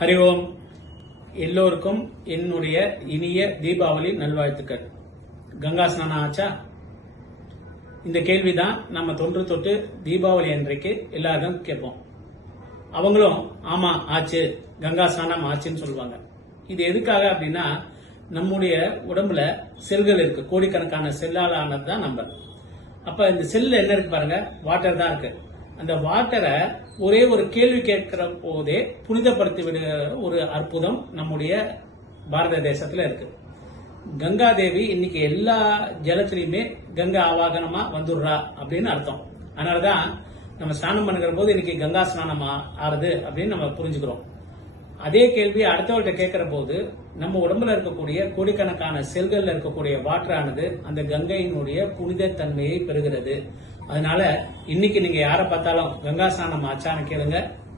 ஹரி ஓம். எல்லோருக்கும் என்னுடைய இனிய தீபாவளி நல்வாழ்த்துக்கள். கங்கா ஸ்நானம் ஆச்சா? இந்த கேள்விதான் நம்ம தொன்று தொட்டு தீபாவளி அன்றைக்கு எல்லாரும் கேட்போம். அவங்களும் ஆமா ஆச்சு, கங்கா ஸ்நானம் ஆச்சுன்னு சொல்லுவாங்க. இது எதுக்காக அப்படின்னா, நம்முடைய உடம்புல செல்கள் இருக்கு, கோடிக்கணக்கான செல்லால் ஆனதுதான் நம்ம. அப்ப இந்த செல்ல என்ன இருக்கு பாருங்க, வாட்டர் தான் இருக்கு. அந்த வாட்டரை ஒரே ஒரு கேள்வி கேட்கிற போதே புனிதப்படுத்தி விடுகிற ஒரு அற்புதம் நம்முடைய பாரத தேசத்துல இருக்கு. கங்கா தேவி இன்னைக்கு எல்லா ஜலத்திலையுமே கங்கா ஆவாகனமா வந்துடுறா அப்படின்னு அர்த்தம். அதனாலதான் நம்ம ஸ்நானம் பண்ணுகிற போது இன்னைக்கு கங்கா ஸ்நானம் ஆறுது அப்படின்னு நம்ம புரிஞ்சுக்கிறோம். அதே கேள்வி அடுத்தவர்கிட்ட கேட்கிற போது நம்ம உடம்புல இருக்கக்கூடிய கோடிக்கணக்கான செல்கள்ல இருக்கக்கூடிய வாட்டரானது அந்த கங்கையினுடைய புனித தன்மையை பெறுகிறது. அதனால இன்னைக்கு நீங்க யாரை பார்த்தாலும் கங்கா ஸ்நானம் ஆச்சான்னு கேளுங்க,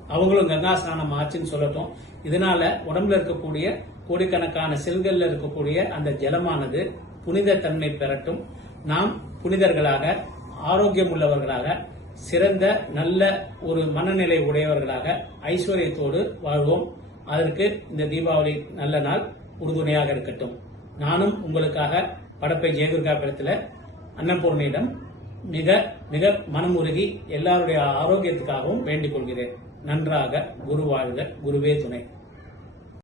அவங்களும் கங்கா ஸ்நானம் ஆச்சுன்னு சொல்லட்டும். இதனால உடம்புல இருக்கக்கூடிய கோடிக்கணக்கான செல்கள்ல இருக்கக்கூடிய அந்த ஜலமானது புனித தன்மை பெறட்டும். நாம் புனிதர்களாக, ஆரோக்கியம் உள்ளவர்களாக, சிறந்த நல்ல ஒரு மனநிலை உடையவர்களாக ஐஸ்வர்யத்தோடு வாழ்வோம். அதற்கு இந்த தீபாவளி நல்ல நாள் உறுதுணையாக இருக்கட்டும். நானும் உங்களுக்காக படப்பை ஜெயதுர்காபுரத்தில் அன்னபூர்ணியிடம் மிக மிக மனமுருகி எல்லாருடைய ஆரோக்கியத்துக்காகவும் வேண்டிக் கொள்கிறேன். நன்றாக குரு வாழ்க, குருவே துணை.